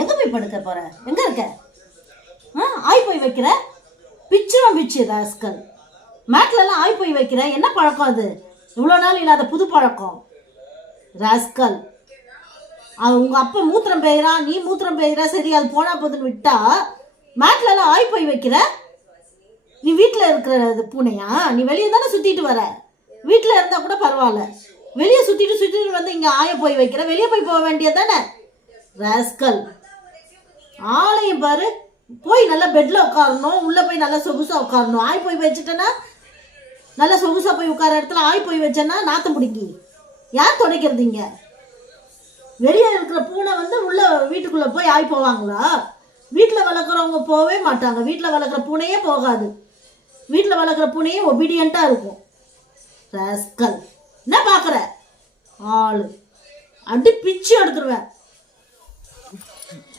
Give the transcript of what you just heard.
எங்க போய் படுக்க போற? எங்க இருக்க? ஆய் போய் வைக்கிற? பிச்சுரும் பிச்சு ராஸ்கல். மேட்ல எல்லாம் ஆய் போய் வைக்கிற. என்ன பழக்கம் அது? இவ்வளோ நாள் இல்லாத புது பழக்கம் ராஸ்கல். உங்க அப்பா மூத்திரம் பெய்கிறான், நீ மூத்திரம் பெய்கிற, சரி அது போனா போதுன்னு விட்டா மேட்ல எல்லாம் ஆய் போய் வைக்கிற. நீ வீட்டில் இருக்கிற பூனையா? நீ வெளியே தானே சுத்திட்டு வர. வீட்டில் இருந்தா கூட பரவாயில்ல, வெளியே சுத்திட்டு வந்து இங்க ஆய போய் வைக்கிற. வெளியே போய் போக வேண்டியது தானே ராஸ்கல். ஆளையும் பாரு, போய் நல்லா பெட்ல உட்காரணும், உள்ள போய் நல்லா சொகுசா உட்காரணும். ஆய் போய் வச்சுட்டேன்னா நல்லா சொகுசா போய் உட்கார இடத்துல ஆய் போய் வச்சேன்னா நாத்தம் பிடிக்கி யார் துடைக்கிறதுங்க? வெளியே இருக்கிற பூனை வந்து உள்ள வீட்டுக்குள்ள போய் ஆய் போவாங்களா? வீட்டில் வளர்க்குறவங்க போகவே மாட்டாங்க. வீட்டில் வளர்க்குற பூனையே போகாது. வீட்டில் வளர்க்குற பூனையே ஒபீடியண்டா இருக்கும் ராஸ்கல். என்ன பார்க்குற ஆளு? அடி பிச்சு எடுத்துருவேன்.